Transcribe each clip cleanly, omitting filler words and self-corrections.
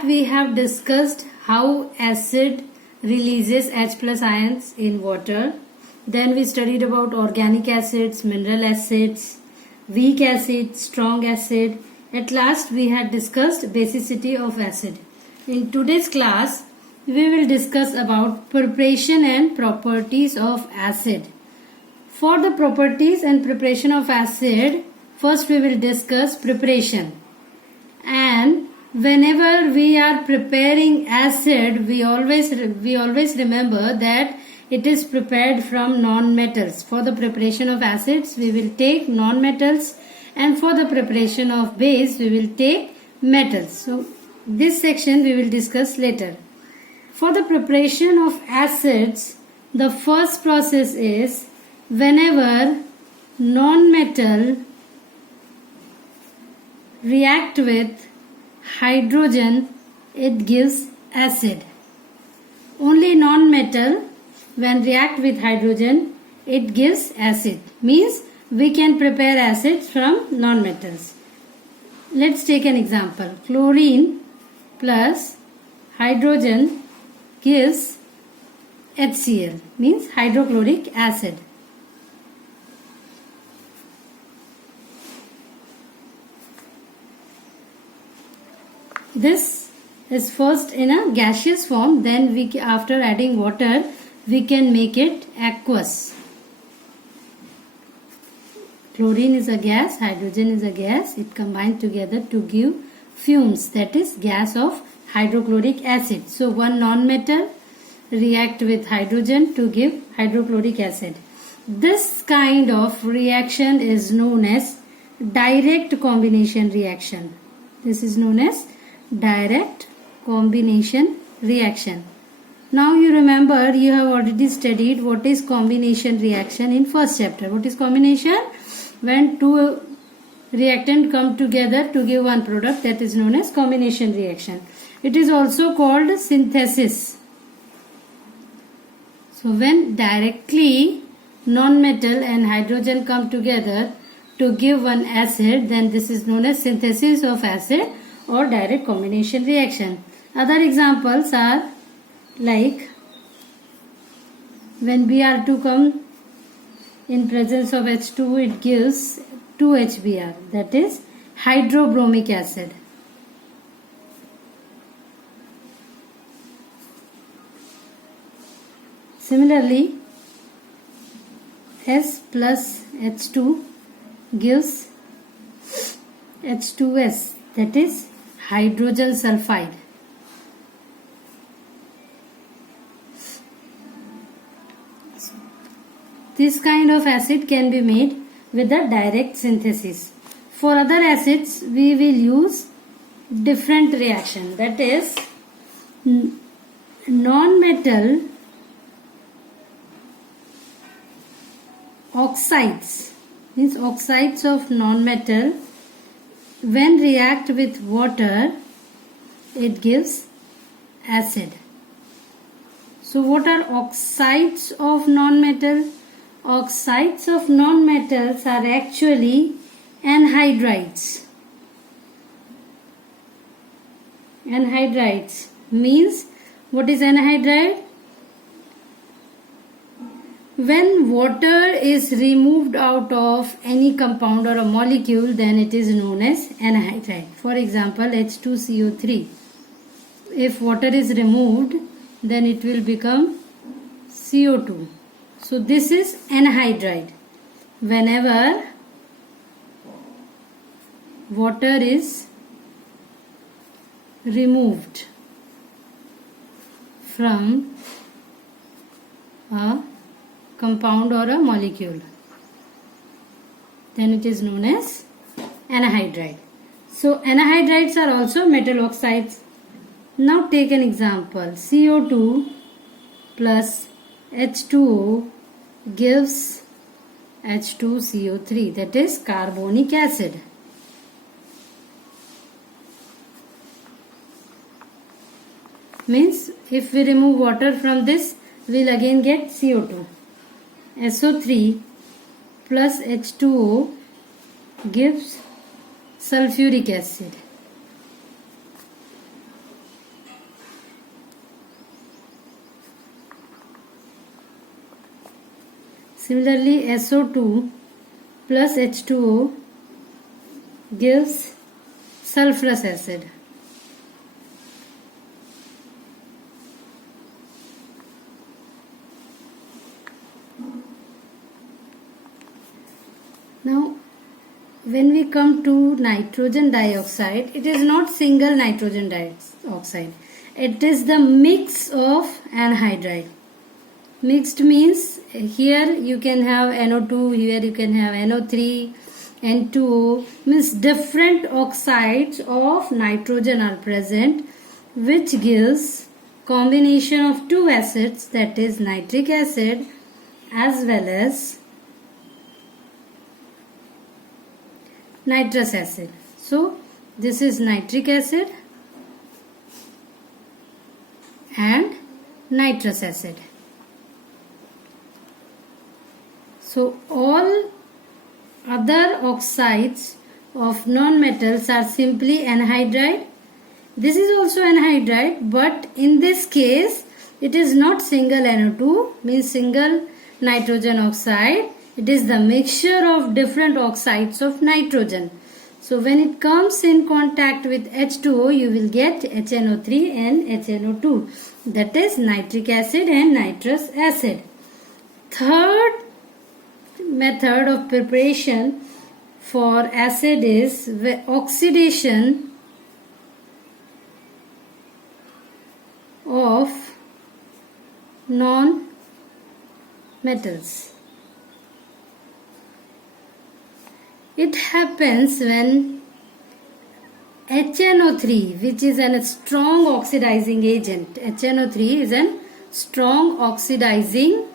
that we have discussed how acid releases H plus ions in water. Then we studied about organic acids, mineral acids, weak acid, strong acid. At last we had discussed basicity of acid. In today's class we will discuss about preparation and properties of acid. For the properties and preparation of acid, first we will discuss preparation. And whenever we are preparing acid, we always remember that it is prepared from non-metals. For the preparation of acids, we will take non-metals, and for the preparation of base, we will take metals. So this section we will discuss later. For the preparation of acids, the first process is whenever non-metal react with hydrogen, it gives acid. Only non-metal when react with hydrogen, it gives acid. Means we can prepare acids from non-metals. Let's take an example. Chlorine plus hydrogen gives HCl, means hydrochloric acid. This is first in a gaseous form, then after adding water we can make it aqueous. Chlorine is a gas, hydrogen is a gas, it combined together to give fumes, that is gas of hydrochloric acid. So one non-metal react with hydrogen to give hydrochloric acid. This kind of reaction is known as direct combination reaction. This is known as direct combination reaction. Now you remember, you have already studied what is combination reaction in first chapter. What is combination? When two reactants come together to give one product, that is known as combination reaction. It is also called synthesis. So when directly non-metal and hydrogen come together to give one acid, then this is known as synthesis of acid or direct combination reaction. Other examples are like when Br2 come in presence of H2, it gives 2HBr, that is hydrobromic acid. Similarly, S plus H2 gives H2S, that is hydrogen sulfide. This kind of acid can be made with a direct synthesis. For other acids, we will use different reaction, that is non-metal oxides, means oxides of non-metal, when react with water, it gives acid. So what are oxides of non-metal? Oxides of non-metals are actually anhydrides. Anhydrides means, what is anhydride? When water is removed out of any compound or a molecule, then it is known as anhydride. For example, H2CO3. If water is removed, then it will become CO2. So this is anhydride. Whenever water is removed from a compound or a molecule, then it is known as anhydride. So anhydrides are also metal oxides. Now take an example. CO2 plus H2O gives H2CO3, that is carbonic acid. Means if we remove water from this, we will again get CO2. SO3 plus H2O gives sulfuric acid. Similarly, SO2 plus H2O gives sulfurous acid. Now, when we come to nitrogen dioxide, it is not single nitrogen dioxide. It is the mix of anhydride. Mixed means here you can have NO2, here you can have NO3, N2O, means different oxides of nitrogen are present, which gives combination of two acids, that is nitric acid as well as nitrous acid. So this is nitric acid and nitrous acid. So all other oxides of non-metals are simply anhydride. This is also anhydride, but in this case it is not single NO2, means single nitrogen oxide. It is the mixture of different oxides of nitrogen. So when it comes in contact with H2O, you will get HNO3 and HNO2. That is nitric acid and nitrous acid. Third method of preparation for acid is oxidation of non-metals. It happens when HNO3, which is a strong oxidizing agent, HNO3 is a strong oxidizing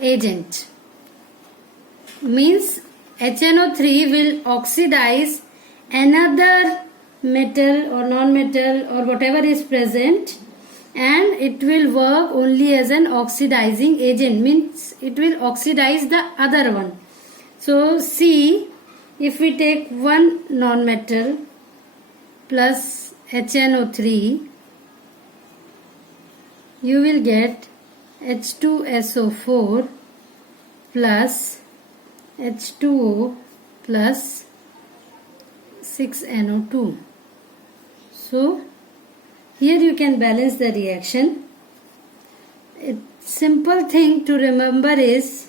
agent, means HNO3 will oxidize another metal or non-metal or whatever is present, and it will work only as an oxidizing agent, means it will oxidize the other one. So see, if we take one non-metal plus HNO3, you will get H2SO4 plus H2O plus 6NO2. So here you can balance the reaction. A simple thing to remember is,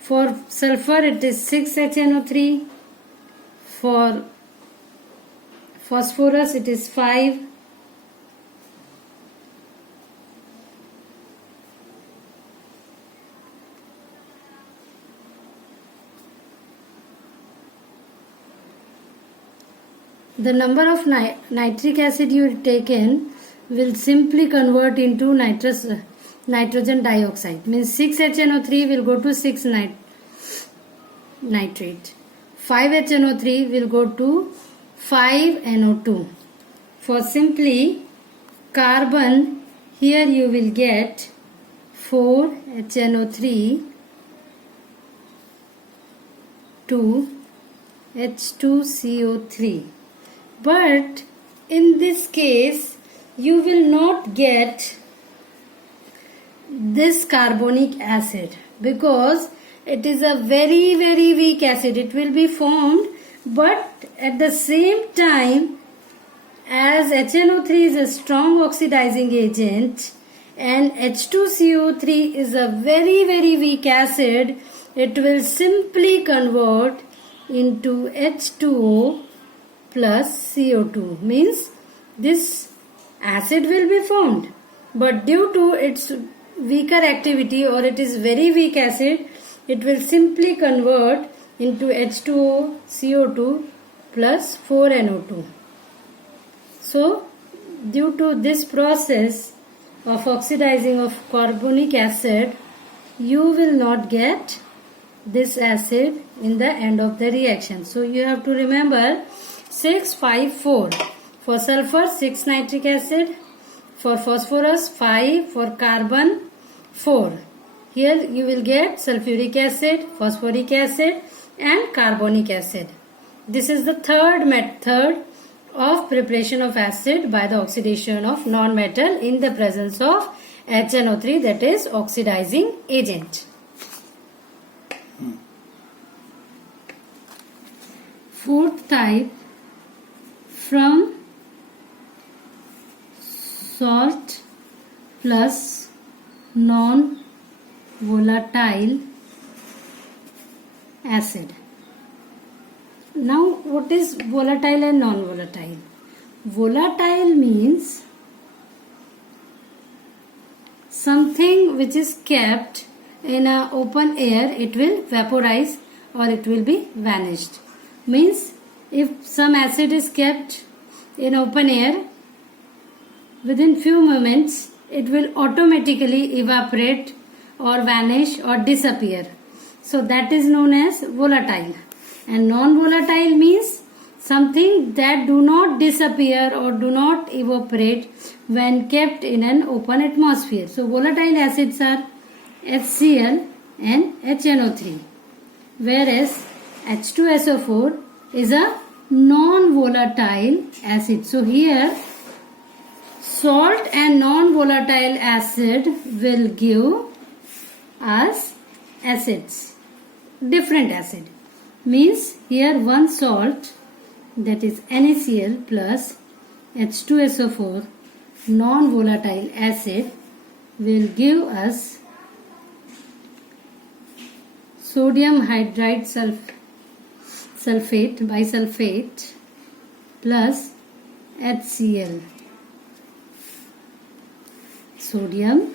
for sulfur it is 6HNO3, for phosphorus it is 5, the number of nitric acid you taken will simply convert into nitrogen dioxide, means 6HNO3 will go to 6 nitrate, 5HNO3 will go to 5NO2. For simply carbon, here you will get 4HNO3 to H2CO3. But in this case you will not get this carbonic acid, because it is a very weak acid. It will be formed, but at the same time, as HNO3 is a strong oxidizing agent and H2CO3 is a very weak acid, it will simply convert into H2O plus CO2, means this acid will be formed, but due to its weaker activity, or it is very weak acid, it will simply convert into H2O CO2 plus 4NO2. So due to this process of oxidizing of carbonic acid, you will not get this acid in the end of the reaction. So you have to remember 6, 5, 4. For sulfur 6 nitric acid, for phosphorus 5, for carbon 4. Here you will get sulfuric acid, phosphoric acid and carbonic acid. This is the third method of preparation of acid by the oxidation of non-metal in the presence of HNO3, that is oxidizing agent. Fourth type, from salt plus non-volatile acid. Now, what is volatile and non-volatile? Volatile means something which is kept in a open air, it will vaporize or it will be vanished. Means if some acid is kept in open air, within few moments it will automatically evaporate or vanish or disappear. So that is known as volatile. And non-volatile means something that do not disappear or do not evaporate when kept in an open atmosphere. So volatile acids are HCl and HNO3, whereas H2SO4 is a non-volatile acid. So here salt and non-volatile acid will give us acids, different acid. Means here one salt, that is NaCl plus H2SO4 non-volatile acid will give us sodium hydride sulfate bisulfate plus HCl, sodium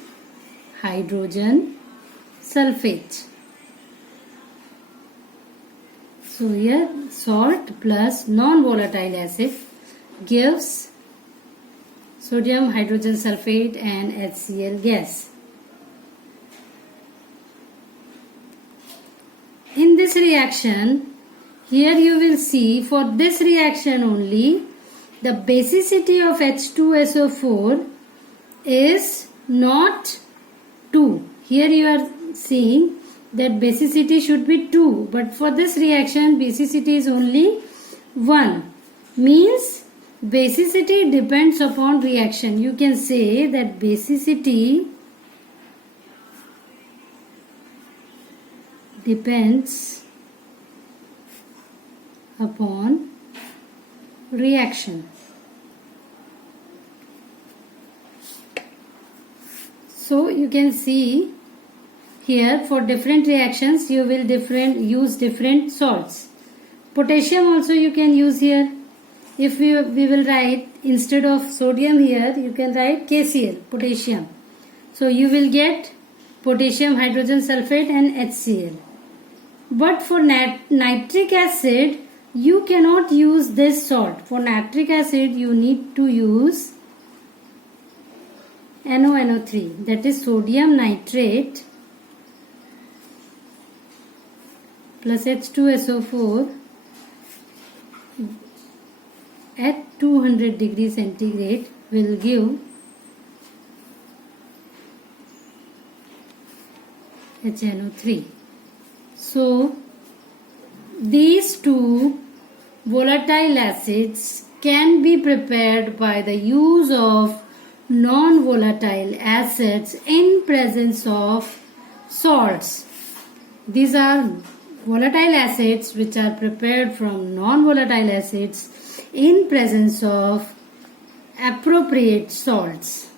hydrogen sulfate. So here salt plus non-volatile acid gives sodium hydrogen sulfate and HCl gas. In this reaction, here you will see for this reaction only the basicity of H2SO4 is not 2. Here you are seeing that basicity should be 2, but for this reaction basicity is only 1. Means basicity depends upon reaction. You can say that basicity depends upon reaction. So you can see here for different reactions you will use different salts. Potassium also you can use here. If we will write instead of sodium here, you can write KCl, potassium. So you will get potassium hydrogen sulfate and HCl. But for nitric acid, you cannot use this salt. For nitric acid, you need to use NONO3, that is sodium nitrate plus H2SO4 at 200 degrees centigrade will give HNO3. So these two volatile acids can be prepared by the use of non-volatile acids in presence of salts. These are volatile acids which are prepared from non-volatile acids in presence of appropriate salts.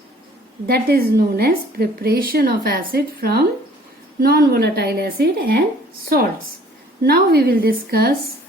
That is known as preparation of acid from non-volatile acid and salts. Now we will discuss